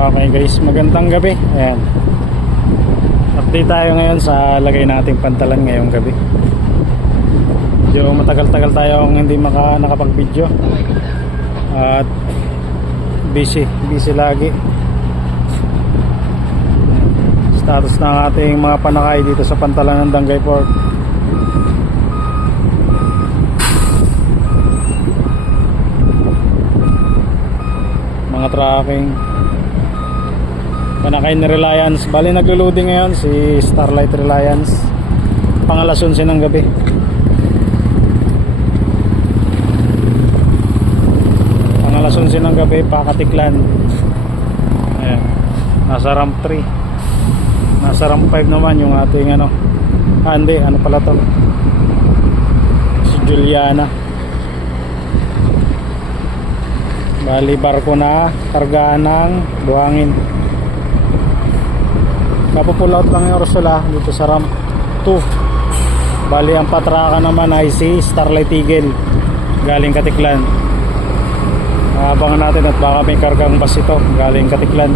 Okay guys, magandang gabi. Ayan, update tayo ngayon sa lagay nating pantalan ngayong gabi. Medyo matagal-tagal tayo hindi nakapag video at busy lagi. Status ng ating mga panakay dito sa pantalan ng Dangay Port. Mga tracking panakay ni Reliance. Bali naglo-loading ngayon si Starlight Reliance, pang-alas 11 ng gabi. Pang-alas 11 ng gabi, Pakatiklan. Ayan, nasa ramp 3. Nasa ramp 5 naman yung ating hindi, pala to, si Juliana. Bali barko na kargaan ng buhangin. Kapupull out lang yung Ursula dito sa ramp 2. Bali ang patraka naman ay si Starlight Eagle galing Katiklan. Abangan natin at baka may kargang bus ito galing Katiklan.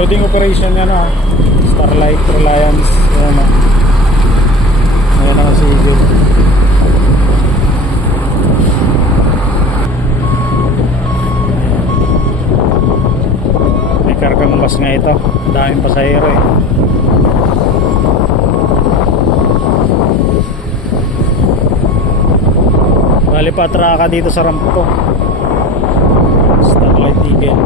Loading operation yan Starlight Reliance. Ayan na si Eagle. Kargang bus nga ito, daming pasahero Bali patraka dito sa ramp ko, Starlight Eagle,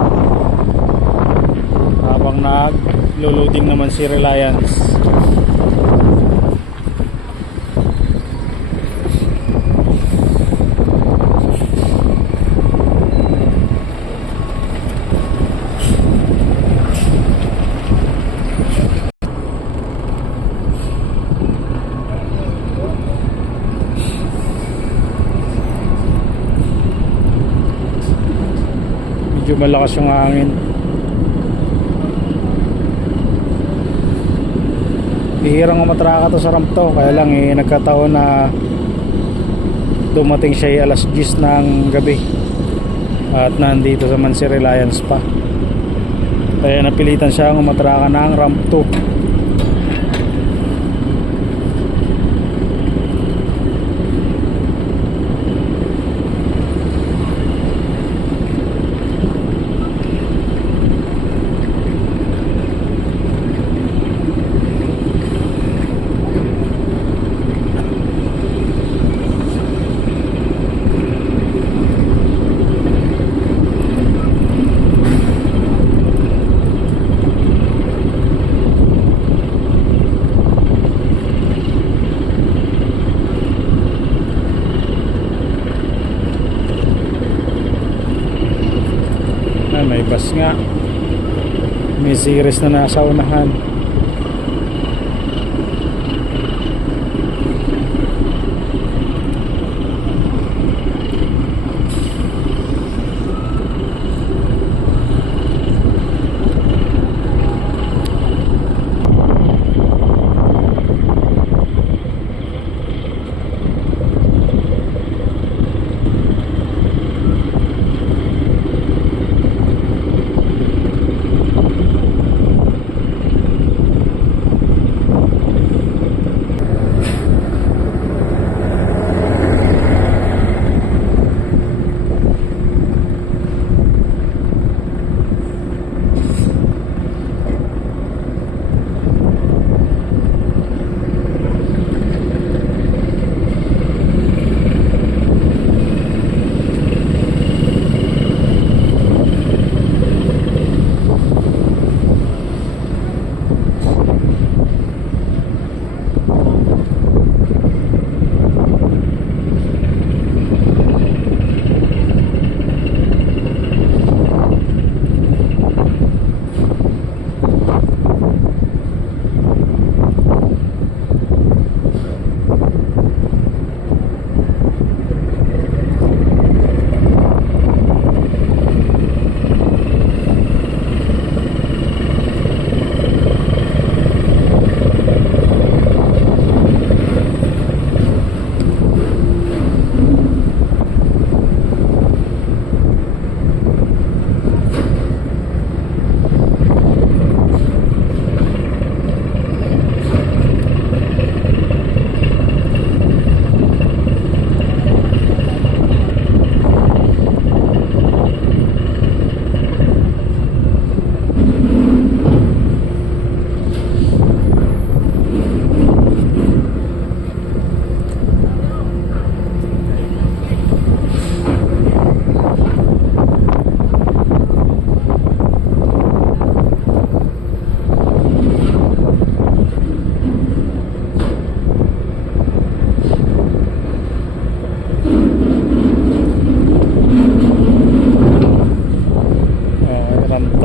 habang nag-loading naman si Reliance. Medyo malakas yung hangin. Bihirang umatraka to sa ramp to, kaya lang nagkataon na dumating siya alas 10 ng gabi at nandito naman si Reliance pa, kaya napilitan siya umatraka ng ramp 2. May bus nga, may series na nasa unahan.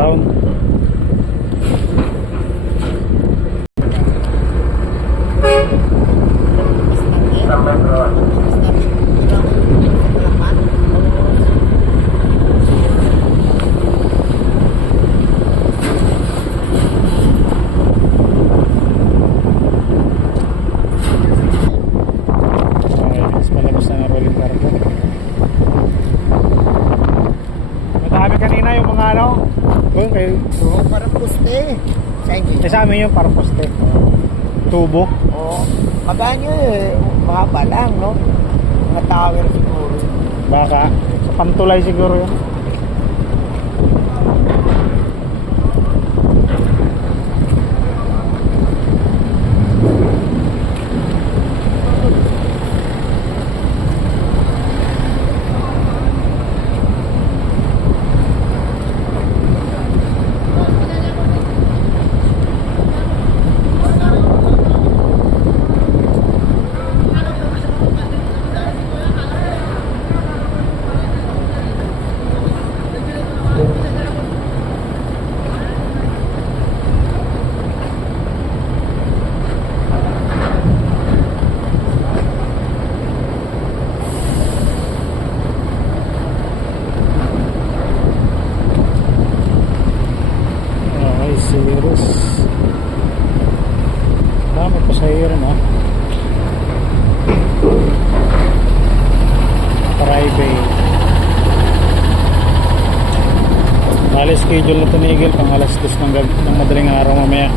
sound. Okay, mas malabas na ng rolling cargo. Madami kanina yung mga ano. Okay. Oo, parang poste. Sa inyo. Eh, sa amin yung parang poste. Tubo. Oo. Magaan yun eh. Mahaba lang, no? Mga tower siguro. Baka. Sa pantulay siguro yun. Okay, serious. Dami pasahero na. Private. Bali schedule na tumigil pang alas 2 ng, ng madaling araw mamaya.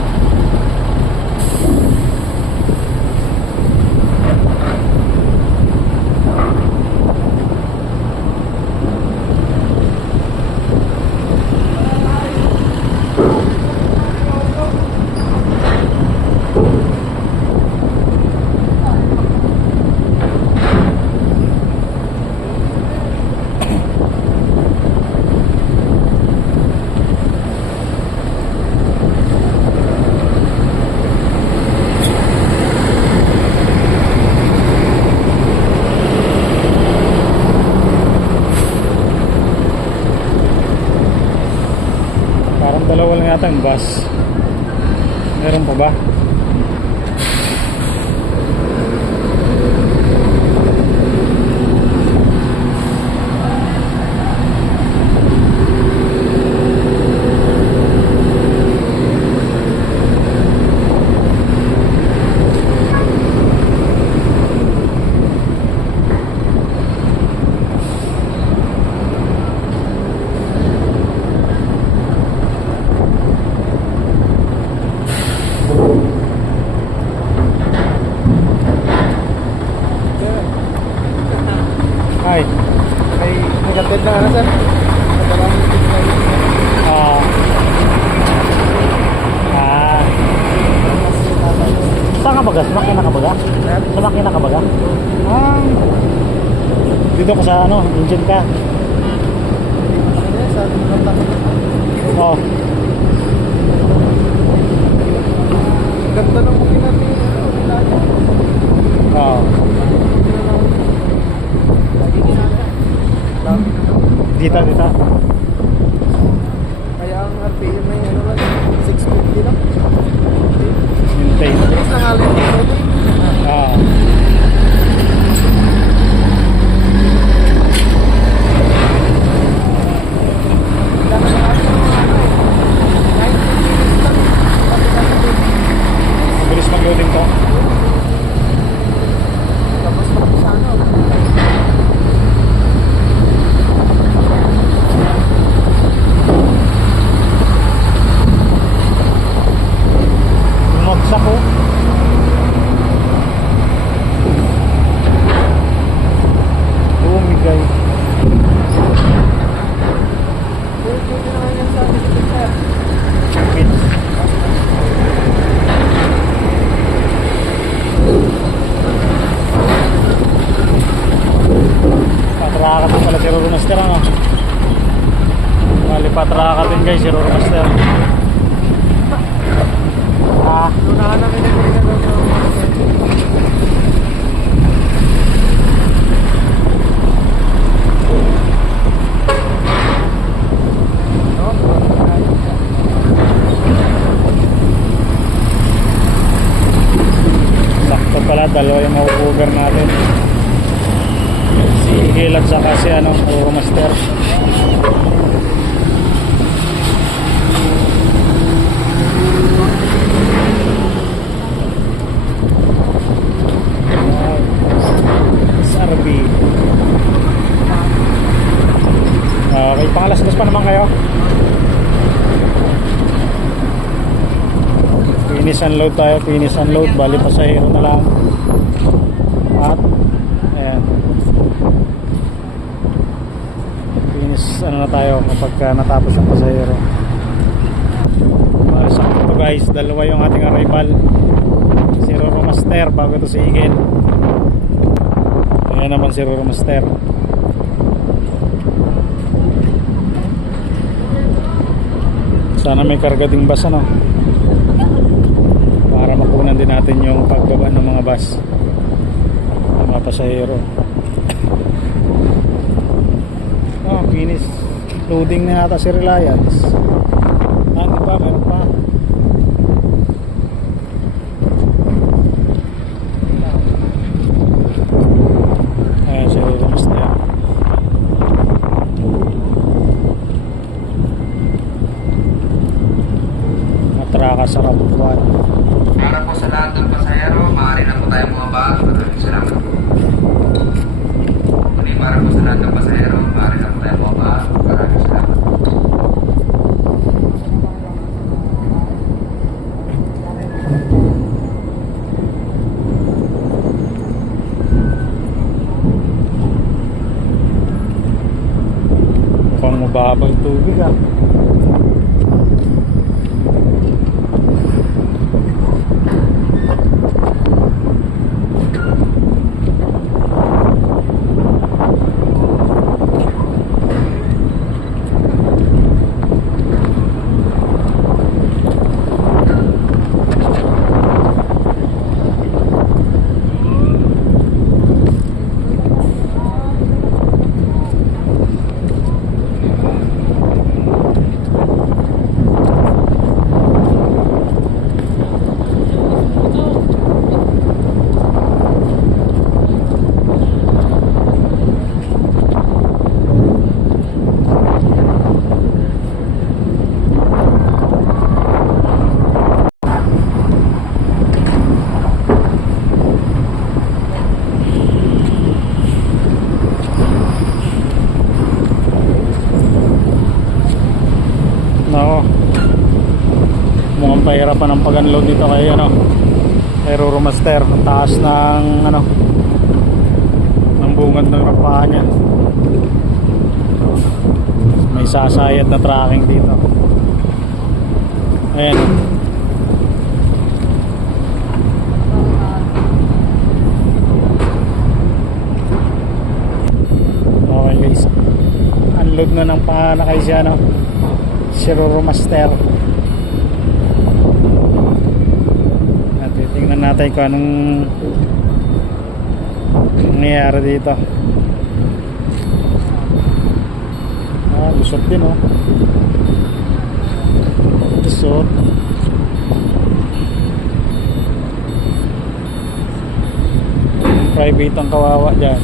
Parang dalawa lang yata yung bus. Meron pa ba? Ay. May kapit na ano, sir? Maraming tignan yun. Ah. Ah. Saan ka baga? Sa makina ka baga? Sa makina ka baga? Ah. Dito ka sa ano, engine ka. Sa ating natakot. Oh. Ganda ng makina ni Oh. Dito, dito. Kaya ang RPM may ano lang, 650 lang. Hintay. Mabilis na nga lang dito. Ah. Dami na natin yung mga ano eh. 90 minutes lang. Tapos na natin. Mabilis mag-loading to. Tapos na sa ano. Bumagsak ko. Bumigay. Pwede na nga yan sa dito, sir. Patraka din pala si Roro Master ano? Bali patraka din guys si Roro Master. Ah, Lunahan namin yung mga at saka si Euromaster. SRB. Okay, pangalas-las pa naman kayo. Finish unload tayo, finish unload, bali pasahero na lang. At ayan, finish na tayo kapag natapos yung pasahero. Bali sa ito guys, dalawa yung ating arrival, si Euromaster bago ito si Igel. Ayan naman si Euromaster. Sana may karga ding bus para makunan din natin yung pagbaba ng mga bus, ng mga pasahero. Finish loading na yata si Reliance. Di ba? Meron pa. Ayan si Euromaster. Matraka sa Rabuan. Para po sa lahat ng pasahero, maaari na po tayo bumaba. Maraming salamat po. Muli, para po sa lahat ng pasahero, maaari na po tayo bumaba. Maraming salamat po. Mukhang mababang tubig mukhang pahirapan ang pag-unload dito kay Euromaster. Ang taas ng ng bungad ng rapahan niya. May sasayad na tracking dito. Ayan. Okay guys, unload na ng pahanakay siya si Euromaster. Tingnan natin kung anong nangyayari dito. Lusot din lusot. Private ang kawawa dyan.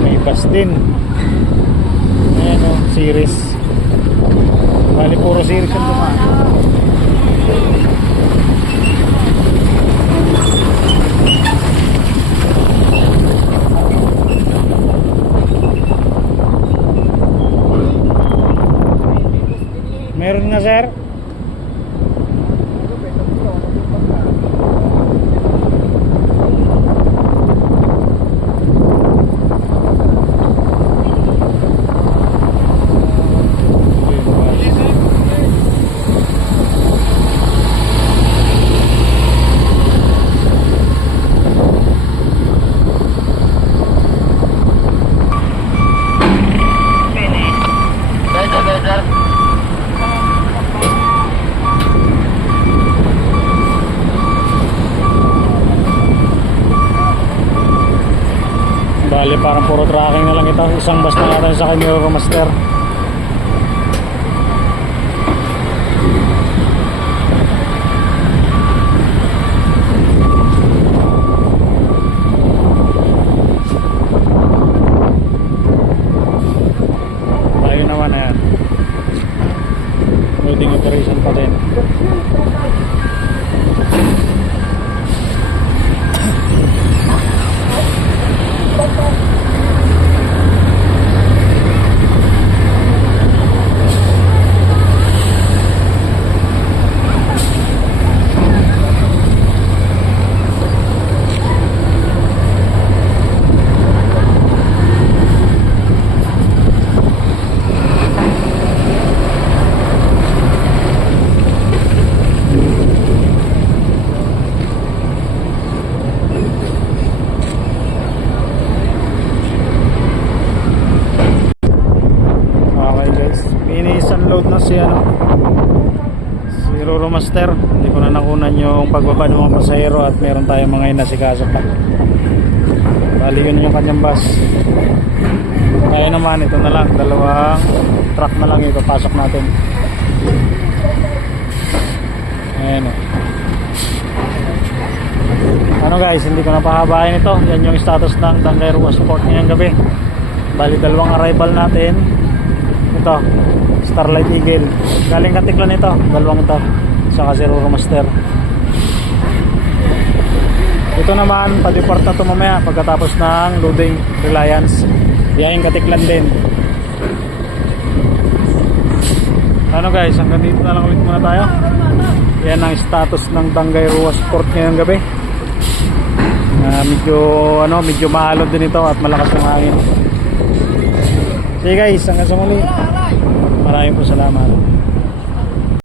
May bus din. Ayan o, series. Bali puro series yung dumaan. Meron nga sir. Bali parang puro tracking na lang ito. Isang bus na natin sa kay Euromaster. Tayo naman na yan. Loading operation pa din. Load na si Euromaster. Hindi ko na nakunan yung pagbaba ng mga pasahero at meron tayong mga inasikaso pa. Bali yun yung kanyang bus. Kaya naman ito na lang, dalawang truck na lang ipapasok natin. Ayan o. Ano guys, hindi ko na pahabain ito. Yan yung status ng Dangay Ruas Port ngayong gabi. Bali dalawang arrival natin. Ito Starlight Eagle, galing Katiklan ito, dalawang ito, saka si Euromaster. Ito naman pa-depart na ito mamaya pagkatapos ng loading. Reliance, biyahing Katiklan din. Ano guys, hanggang dito na lang ulit muna tayo. Yan ang status ng Dangay Ruas Port ngayong gabi. Medyo maalon din ito at malakas ang hangin. Sige guys, hanggang sa muli. Maraming po salamat.